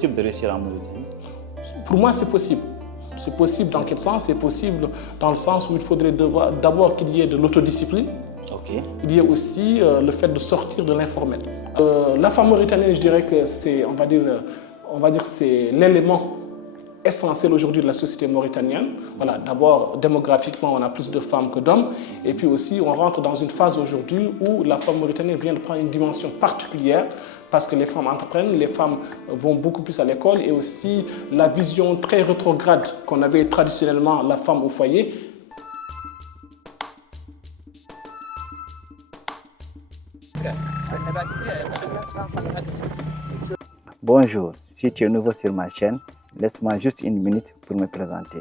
possible de réussir en Mauritanie? Pour moi, c'est possible. C'est possible dans quel sens? C'est possible dans le sens où il faudrait d'abord qu'il y ait de l'autodiscipline. Okay. Il y a aussi le fait de sortir de l'informel. La femme mauritanienne, je dirais que c'est, on va dire, c'est l'élément essentiel aujourd'hui de la société mauritanienne. Voilà, d'abord, démographiquement, on a plus de femmes que d'hommes. Et puis aussi, on rentre dans une phase aujourd'hui où la femme mauritanienne vient de prendre une dimension particulière parce que les femmes entreprennent, les femmes vont beaucoup plus à l'école et aussi la vision très rétrograde qu'on avait traditionnellement, la femme au foyer. Bonjour, si tu es nouveau sur ma chaîne, laisse-moi juste une minute pour me présenter.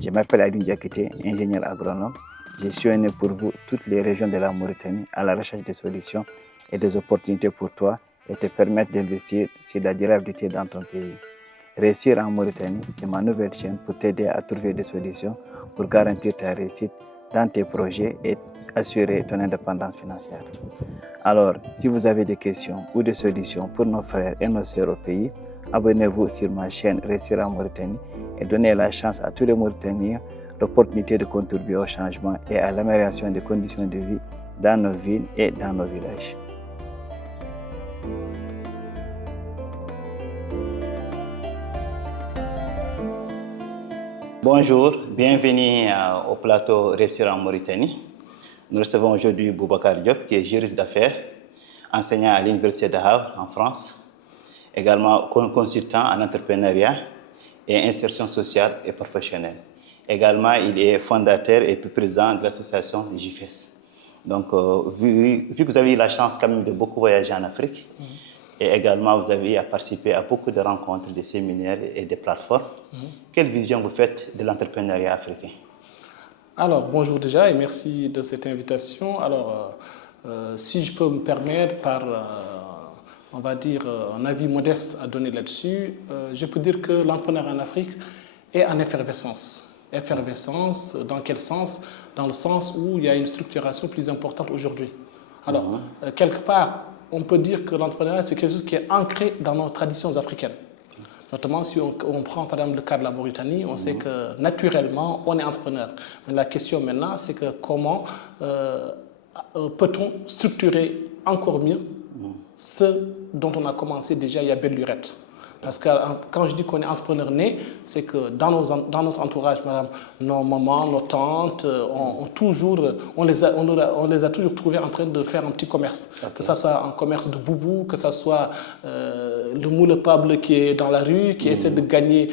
Je m'appelle Alioune Diakité, ingénieur agronome. Je suis venu pour vous toutes les régions de la Mauritanie à la recherche de solutions et des opportunités pour toi et te permettre d'investir sur la durabilité dans ton pays. Réussir en Mauritanie, c'est ma nouvelle chaîne pour t'aider à trouver des solutions pour garantir ta réussite dans tes projets et assurer ton indépendance financière. Alors, si vous avez des questions ou des solutions pour nos frères et nos sœurs au pays, abonnez-vous sur ma chaîne Réussir en Mauritanie et donnez la chance à tous les Mauritaniens l'opportunité de contribuer au changement et à l'amélioration des conditions de vie dans nos villes et dans nos villages. Bonjour, bienvenue au plateau Réussir en Mauritanie. Nous recevons aujourd'hui Boubacar Diop, qui est juriste d'affaires, enseignant à l'Université de Havre en France, également consultant en entrepreneuriat et insertion sociale et professionnelle. Également, il est fondateur et président de l'association JIFES. Donc, vu que vous avez eu la chance quand même de beaucoup voyager en Afrique, et également vous avez participé à beaucoup de rencontres, de séminaires et de plateformes, quelle vision vous faites de l'entrepreneuriat africain? Alors, bonjour déjà et merci de cette invitation. Alors, si je peux me permettre par, on va dire, un avis modeste à donner là-dessus, je peux dire que l'entrepreneuriat en Afrique est en effervescence. Effervescence, dans quel sens? Dans le sens où il y a une structuration plus importante aujourd'hui. Alors, quelque part, on peut dire que l'entrepreneuriat, c'est quelque chose qui est ancré dans nos traditions africaines. Notamment si on prend par exemple le cas de la Mauritanie, on sait que naturellement, on est entrepreneur. Mais la question maintenant, c'est que comment peut-on structurer encore mieux ce dont on a commencé déjà il y a belle lurette. Parce que quand je dis qu'on est entrepreneur né, c'est que dans notre entourage, madame, nos mamans, nos tantes, on les a toujours trouvés en train de faire un petit commerce. Okay. Que ce soit un commerce de boubou, que ce soit le moule table qui est dans la rue, qui essaie de gagner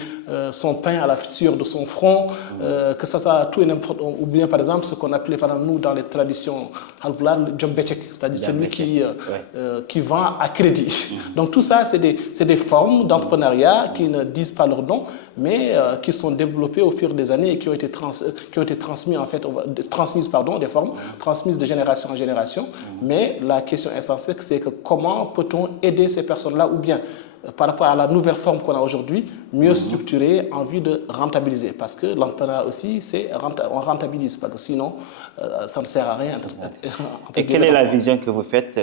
son pain à la fissure de son front, que ce soit tout et n'importe, ou bien par exemple ce qu'on appelait par exemple, nous dans les traditions halpulaar, le djambechek, c'est-à-dire celui qui vend à crédit. Donc tout ça, c'est des formes d'entrepreneuriat qui ne disent pas leur nom, mais qui sont développées au fur des années et qui ont été transmises en fait, des formes transmises de génération en génération. Mais la question essentielle, c'est que comment peut-on aider ces personnes-là ou bien par rapport à la nouvelle forme qu'on a aujourd'hui, mieux structurée en vue de rentabiliser. Parce que l'entrepreneuriat aussi, c'est on rentabilise, parce que sinon, ça ne sert à rien. Et quelle est la vision que vous faites,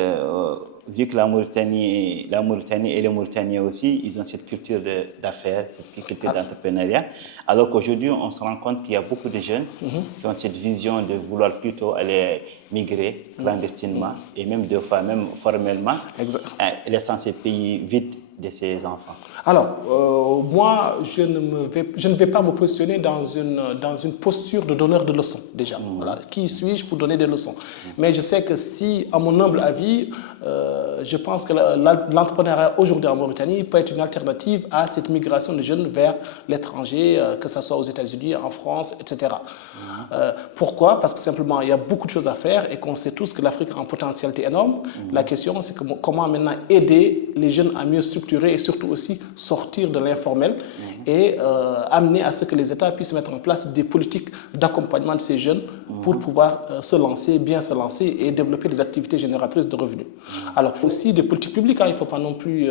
vu que la Mauritanie et les Mauritaniens aussi, ils ont cette culture d'affaires, cette culture d'entrepreneuriat, alors qu'aujourd'hui, on se rend compte qu'il y a beaucoup de jeunes qui ont cette vision de vouloir plutôt aller migrer clandestinement et même deux fois, même formellement, laissant ces pays vides de ses enfants? Alors, moi, je ne vais pas me positionner dans une posture de donneur de leçons, déjà. Voilà. Qui suis-je pour donner des leçons? Mais je sais que si, à mon humble avis, je pense que l'entrepreneuriat aujourd'hui en Mauritanie peut être une alternative à cette migration de jeunes vers l'étranger, que ce soit aux États-Unis, en France, etc. Pourquoi? Parce que simplement, il y a beaucoup de choses à faire et qu'on sait tous que l'Afrique a une potentialité énorme. La question, c'est comment maintenant aider les jeunes à mieux structurer et surtout aussi sortir de l'informel et amener à ce que les États puissent mettre en place des politiques d'accompagnement de ces jeunes pour pouvoir bien se lancer et développer des activités génératrices de revenus. Alors aussi des politiques publiques, il ne faut pas non plus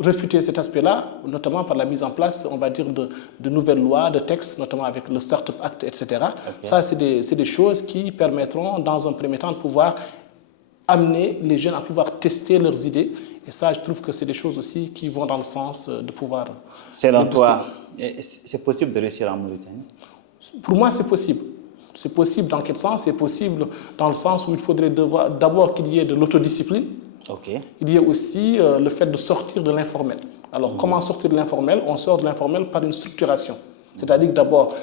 réfuter cet aspect-là, notamment par la mise en place, on va dire, de nouvelles lois, de textes, notamment avec le Startup Act, etc. Ça, c'est des choses qui permettront dans un premier temps de pouvoir amener les jeunes à pouvoir tester leurs idées. Et ça, je trouve que c'est des choses aussi qui vont dans le sens de pouvoir... Selon toi, c'est possible de réussir en Mauritanie? Pour moi, c'est possible. C'est possible dans quel sens? C'est possible dans le sens où il faudrait d'abord qu'il y ait de l'autodiscipline. Okay. Il y a aussi le fait de sortir de l'informel. Alors, comment sortir de l'informel? On sort de l'informel par une structuration. C'est-à-dire d'abord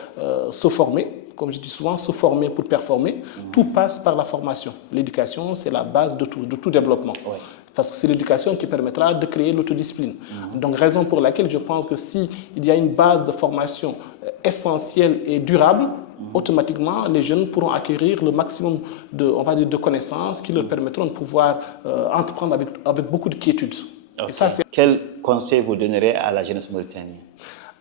se former, comme je dis souvent, se former pour performer. Tout passe par la formation. L'éducation, c'est la base de tout développement. Ouais. Parce que c'est l'éducation qui permettra de créer l'autodiscipline. Donc, raison pour laquelle je pense que s'il y a une base de formation essentielle et durable, automatiquement, les jeunes pourront acquérir le maximum de connaissances qui leur permettront de pouvoir entreprendre avec beaucoup de quiétude. Okay. Et ça, quel conseil vous donnerez à la jeunesse mauritanienne?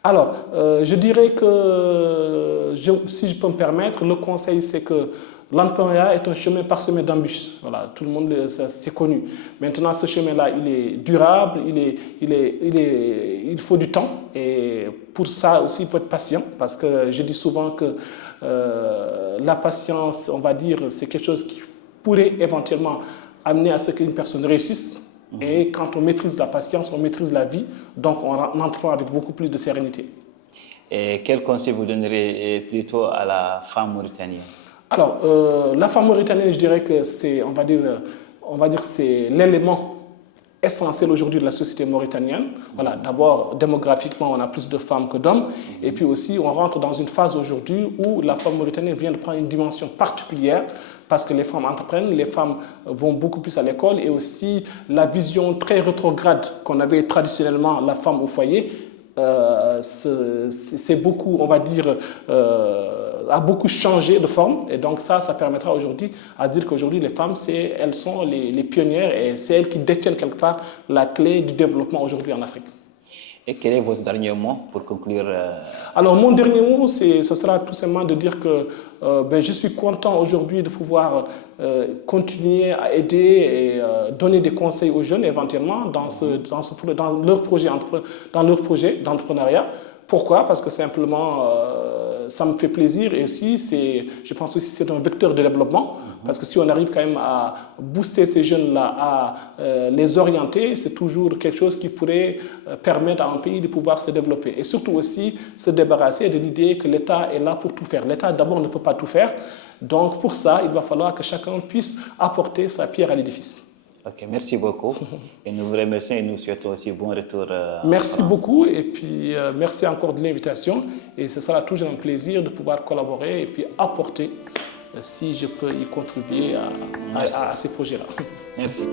Alors, je dirais que, si je peux me permettre, le conseil, c'est que l'entrepreneuriat est un chemin parsemé d'embûches. Voilà, tout le monde, c'est connu. Maintenant, ce chemin-là, il est durable, il faut du temps. Et pour ça aussi, il faut être patient. Parce que je dis souvent que la patience, on va dire, c'est quelque chose qui pourrait éventuellement amener à ce qu'une personne réussisse. Et quand on maîtrise la patience, on maîtrise la vie, donc on entreprend avec beaucoup plus de sérénité. Et quel conseil vous donnerez plutôt à la femme mauritanienne? Alors, la femme mauritanienne, je dirais que c'est, on va dire, c'est l'élément essentiel aujourd'hui de la société mauritanienne. Voilà, d'abord, démographiquement, on a plus de femmes que d'hommes. Et puis aussi, on rentre dans une phase aujourd'hui où la femme mauritanienne vient de prendre une dimension particulière parce que les femmes entreprennent, les femmes vont beaucoup plus à l'école et aussi la vision très rétrograde qu'on avait traditionnellement, la femme au foyer, c'est beaucoup, on va dire, a beaucoup changé de forme. Et donc ça permettra aujourd'hui à dire qu'aujourd'hui, les femmes, elles sont les pionnières et c'est elles qui détiennent quelque part la clé du développement aujourd'hui en Afrique. Et quel est votre dernier mot pour conclure? Alors, mon dernier mot, ce sera tout simplement de dire que je suis content aujourd'hui de pouvoir continuer à aider et donner des conseils aux jeunes éventuellement dans leur projet d'entrepreneuriat. Pourquoi? Parce que simplement, ça me fait plaisir et aussi, je pense aussi que c'est un vecteur de développement. Parce que si on arrive quand même à booster ces jeunes-là, à les orienter, c'est toujours quelque chose qui pourrait permettre à un pays de pouvoir se développer. Et surtout aussi se débarrasser de l'idée que l'État est là pour tout faire. L'État d'abord ne peut pas tout faire. Donc pour ça, il va falloir que chacun puisse apporter sa pierre à l'édifice. Ok, merci beaucoup. Et nous vous remercions et nous souhaitons aussi bon retour. Merci beaucoup et puis merci encore de l'invitation. Et ce sera toujours un plaisir de pouvoir collaborer et puis apporter si je peux y contribuer à ces projets-là. Merci.